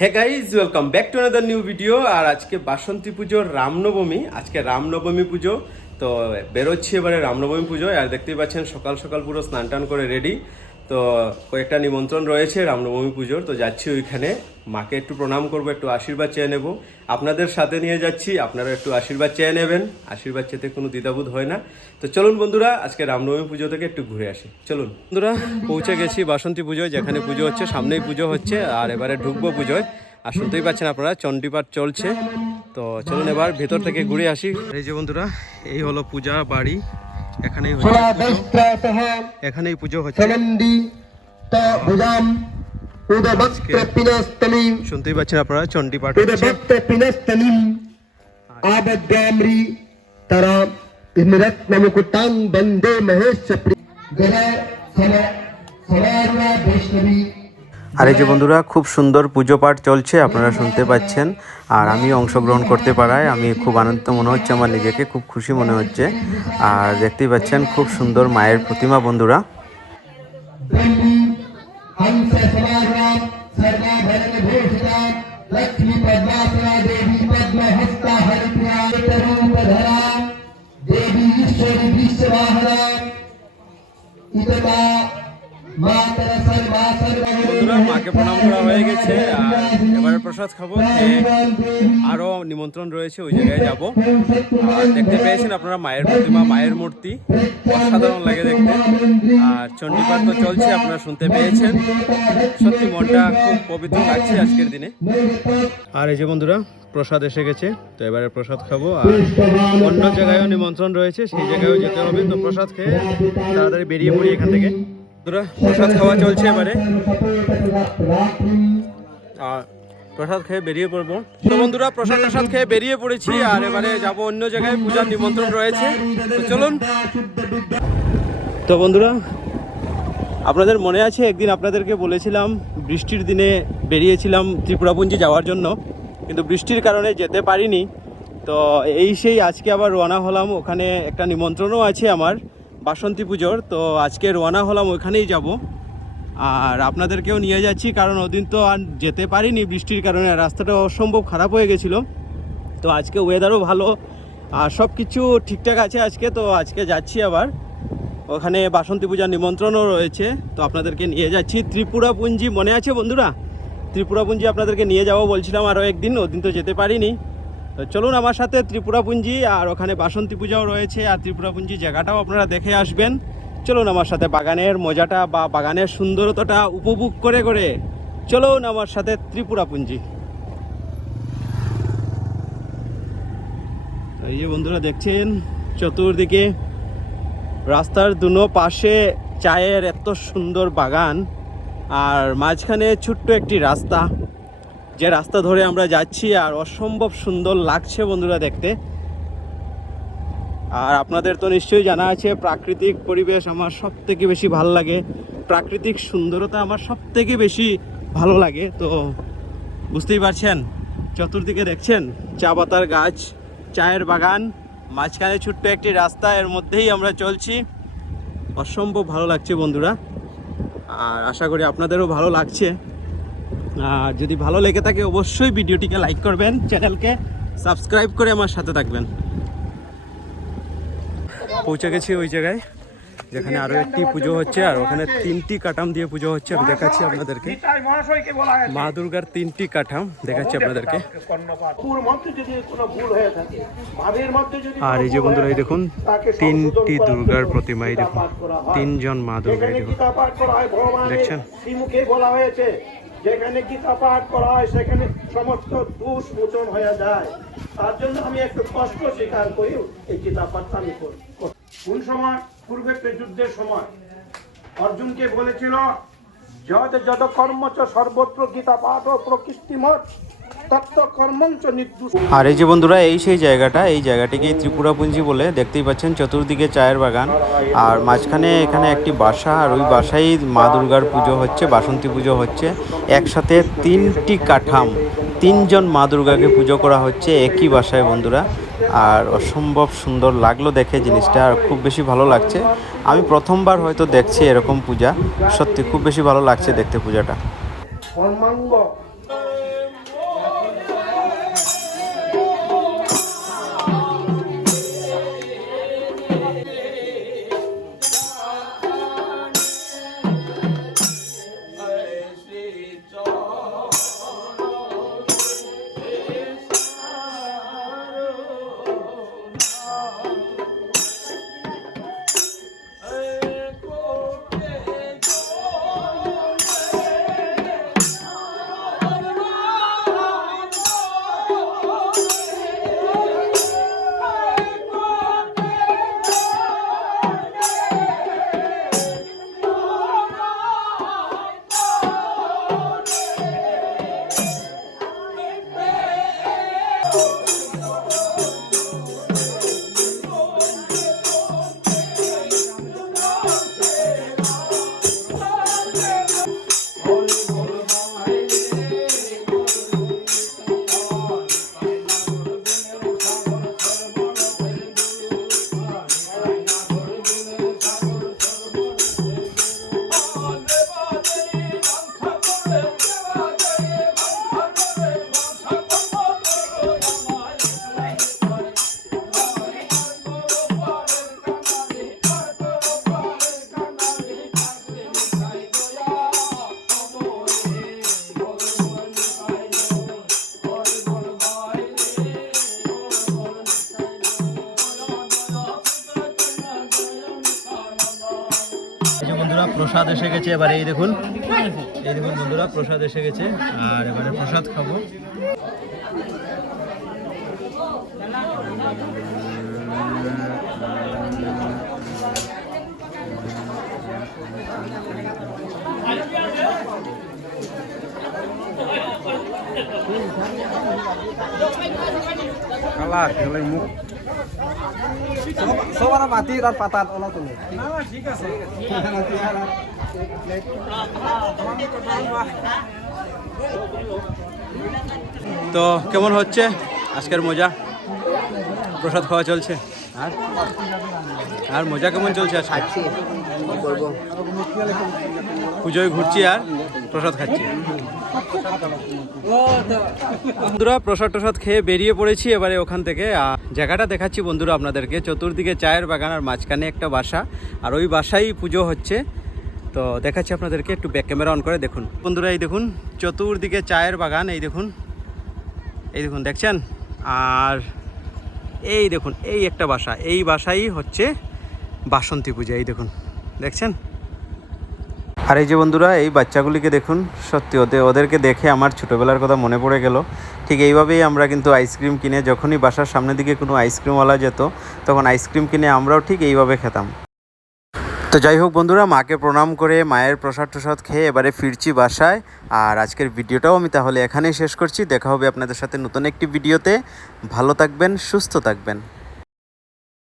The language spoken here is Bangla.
Hey guys welcome back to another new video আর আজকে বাসন্তী পুজোর রামনবমী। আজকে রামনবমী পুজো। তো বেরোচ্ছি এবারে রামনবমী পুজো আর দেখতেই পাচ্ছেন, সকাল সকাল পুরো স্নান টান করে রেডি তো কয়েকটা নিমন্ত্রণ রয়েছে, রামনবমী পুজোর। তো যাচ্ছি ওইখানে। মাকে একটু প্রণাম করব, একটু আশীর্বাদ চেয়ে নেব। আপনাদের সাথে নিয়ে যাচ্ছি, আপনারা একটু আশীর্বাদ চেয়ে নেবেন। আশীর্বাদ চেতে কোনো দ্বিধাবোধ হয় না। তো চলুন বন্ধুরা, আজকে রামনবমী পুজো থেকে একটু ঘুরে আসি। চলুন। বন্ধুরা, পৌঁছে গেছি বাসন্তী পুজোয়, যেখানে পুজো হচ্ছে, সামনেই পুজো হচ্ছে, আর এবারে ঢুকবো পুজোয়। আর শুনতেই পাচ্ছেন আপনারা, চণ্ডীপাঠ চলছে। তো চলুন এবার ভেতর থেকে ঘুরে আসি। এই যে বন্ধুরা, এই হলো পূজা বাড়ি। এখানেই এখানেই পুজো হচ্ছে শুনতেই পাচ্ছেন আপনারা পাঠ আবদ্যামরি তারা বন্দে মহেশ আর এই যে বন্ধুরা খুব সুন্দর পুজো পাঠ চলছে আপনারা শুনতে পাচ্ছেন। আর আমি অংশগ্রহণ করতে পারায় আমি খুব আনন্দ মনে হচ্ছে আমার নিজেকে খুব খুশি মনে হচ্ছে আর দেখতেই পাচ্ছেন খুব সুন্দর মায়ের প্রতিমা বন্ধুরা ब्रह्मी हंस समारूढा सर्वाभरण भूषिता लक्ष्मी पद्मासना देवी पद्महस्ता हरिप्रिया रूपधरा देवी ईश्वरी विश्ववाहना इतमा मातर सर्वा বন্ধুরা মাকে প্রণাম করা হয়ে গেছে। আর এবারে প্রসাদ খাব খেয়ে আরও নিমন্ত্রণ রয়েছে, ওই জায়গায় যাব। আর দেখতে পেয়েছেন আপনারা মায়ের প্রতিমা, মায়ের মূর্তি। অসাধারণ লাগে দেখতে। আর চণ্ডীপাঠ তো চলছে, আপনারা শুনতে পেয়েছেন। সত্যি মনটা খুব পবিত্র লাগছে আজকের দিনে। আর এই যে বন্ধুরা, প্রসাদ এসে গেছে, তো এবারে প্রসাদ খাব। আর অন্য জায়গায়ও নিমন্ত্রণ রয়েছে, সেই জায়গায়ও যেতে হবে। তো প্রসাদ খেয়ে তাড়াতাড়ি বেরিয়ে পড়ি এখান থেকে। বন্ধুরা, প্রসাদ খাওয়া চলছে এবারে। আর প্রসাদ খেয়ে বেরিয়ে পড়ব। তো বন্ধুরা, প্রসাদ প্রসাদ খেয়ে বেরিয়ে পড়েছি আর এবারে যাব অন্য জায়গায়, পূজার নিমন্ত্রণ রয়েছে। চলুন। তো বন্ধুরা, আপনাদের মনে আছে, একদিন আপনাদেরকে বলেছিলাম, বৃষ্টির দিনে বেরিয়েছিলাম ত্রিপুরাপুঞ্জি যাওয়ার জন্য, কিন্তু বৃষ্টির কারণে যেতে পারিনি। তো এই সেই আজকে আবার রওনা হলাম, ওখানে একটা নিমন্ত্রণও আছে আমার। বাসন্তী পুজোর, তো আজকে রওনা হলাম ওইখানেই যাব। আর আপনাদেরকেও নিয়ে যাচ্ছি, কারণ ওদিন তো আর যেতে পারিনি, বৃষ্টির কারণে রাস্তাটা অসম্ভব খারাপ হয়ে গেছিল। তো আজকে ওয়েদারও ভালো, আর সব কিছু ঠিকঠাক আছে আজকে, তো আজকে যাচ্ছি আবার। ওখানে বাসন্তী পূজার নিমন্ত্রণও রয়েছে, তো আপনাদেরকে নিয়ে যাচ্ছি। ত্রিপুরা পুঞ্জি মনে আছে বন্ধুরা? ত্রিপুরা পুঞ্জি আপনাদেরকে নিয়ে যাব বলছিলাম আরও একদিন, ওদিন তো যেতে পারিনি। তো চলুন আমার সাথে ত্রিপুরাপুঞ্জি, আর ওখানে বাসন্তী পূজাও রয়েছে, আর ত্রিপুরাপুঞ্জি জায়গাটাও আপনারা দেখে আসবেন। চলুন আমার সাথে বাগানের মজাটা বা বাগানের সুন্দরতাটা উপভোগ করে করে চলুন আমার সাথে ত্রিপুরা পুঞ্জি এই যে বন্ধুরা দেখছেন, চতুর্দিকে রাস্তার দুনো পাশে চায়ের এত সুন্দর বাগান, আর মাঝখানে ছোট্ট একটি রাস্তা। যে রাস্তা ধরে আমরা যাচ্ছি আর অসম্ভব সুন্দর লাগছে বন্ধুরা দেখতে। আর আপনাদের তো নিশ্চয়ই জানা আছে, প্রাকৃতিক পরিবেশ আমার সব থেকে বেশি ভালো লাগে। প্রাকৃতিক সুন্দরতা আমার সব থেকে বেশি ভালো লাগে। তো বুঝতেই পারছেন? চতুর্দিকে দেখছেন? চা পাতার গাছ, চায়ের বাগান, মাঝখানে ছোট্ট একটি রাস্তা, এর মধ্যেই আমরা চলছি। অসম্ভব ভালো লাগছে বন্ধুরা। আর আশা করি আপনাদেরও ভালো লাগছে। আর যদি ভালো লেগে থাকে, অবশ্যই ভিডিওটিকে লাইক করবেন চ্যানেলকে সাবস্ক্রাইব করে আমার সাথে থাকবেন। পৌঁছে গেছি ওই জায়গায়, যেখানে আরও একটি পুজো হচ্ছে, আর ওখানে তিনটি কাটাম দিয়ে পুজো হচ্ছে। আমি দেখাচ্ছি আপনাদেরকে। মা দুর্গার তিনটি কাঠাম দেখাচ্ছি আপনাদেরকে। আর এই যে বন্ধুরা, এই দেখুন, তিনটি দুর্গার প্রতিমা, এই দেখুন, তিনজন মা দুর্গা দেখুন। দেখছেন? যেখানে গীতা পাঠ করা হয়, সেখানে সমস্ত দোষ মোচন হয়ে যায়। তার জন্য আমি একটু কষ্ট স্বীকার করি এই গীতা পাঠটা আমি করি। কোন সময়? পূর্বে যুদ্ধের সময়। অর্জুনকে বলেছিল, যত যত কর্মচ সর্বত্র গীতা পাঠ ও নির্দুষ আর এই যে বন্ধুরা এই সেই জায়গাটা এই জায়গাটিকেই ত্রিপুরাপুঞ্জি বলে দেখতেই পাচ্ছেন? চতুর্দিকে চায়ের বাগান। আর মাঝখানে এখানে একটি বাসা আর ওই বাসায় মা দুর্গার পুজো হচ্ছে বাসন্তী পুজো হচ্ছে। একসাথে তিনটি কাঠাম তিনজন মা দুর্গাকে পুজো করা হচ্ছে একই বাসায় বন্ধুরা। আর অসম্ভব সুন্দর লাগল দেখে জিনিসটা আর খুব বেশি ভালো লাগছে। আমি প্রথমবার হয়তো দেখছি এরকম পূজা। সত্যি খুব বেশি ভালো লাগছে দেখতে পূজাটা। প্রসাদ এসে গেছে এবারে, এই দেখুন। এই দেখুন বন্ধুরা, প্রসাদ এসে গেছে। আর এবারে প্রসাদ খাব। সবার মাটির আর পাতার ওলা তুমি। তো কেমন হচ্ছে? আজকের মজা? প্রসাদ খাওয়া চলছে। আর? আর মজা কেমন চলছে আর আজকে পুজোয় ঘুরছি আর প্রসাদ খাচ্ছি। বন্ধুরা প্রসাদ টসাদ খেয়ে বেরিয়ে পড়েছি এবারে ওখান থেকে। আহ, জায়গাটা দেখাচ্ছি বন্ধুরা আপনাদেরকে। চতুর্দিকে চায়ের বাগান আর মাঝখানে একটা বাসা। আর ওই বাসায় পুজো হচ্ছে। তো দেখাচ্ছি আপনাদেরকে একটু ব্যাক ক্যামেরা অন করে দেখুন। বন্ধুরা এই দেখুন চতুর্দিকে চায়ের বাগান এই দেখুন। এই দেখুন দেখছেন? আর এই দেখুন এই একটা বাসা। এই বাসাই হচ্ছে বাসন্তী পূজা এই দেখুন। দেখছেন? আর এই যে বন্ধুরা, এই বাচ্চাগুলিকে দেখুন, সত্যি ওদের ওদেরকে দেখে আমার ছোটোবেলার কথা মনে পড়ে গেল। ঠিক এইভাবেই আমরা কিন্তু আইসক্রিম কিনে যখনই বাসার সামনের দিকে কোনো আইসক্রিমওয়ালা যেত, তখন আইসক্রিম কিনে আমরাও ঠিক এইভাবে খেতাম। তো যাই হোক বন্ধুরা, মাকে প্রণাম করে মায়ের প্রসাদ টসাদ খেয়ে এবারে ফিরছি বাসায়। আর আজকের ভিডিওটাও আমি তাহলে এখানেই শেষ করছি। দেখা হবে আপনাদের সাথে নতুন একটি ভিডিওতে। ভালো থাকবেন, সুস্থ থাকবেন।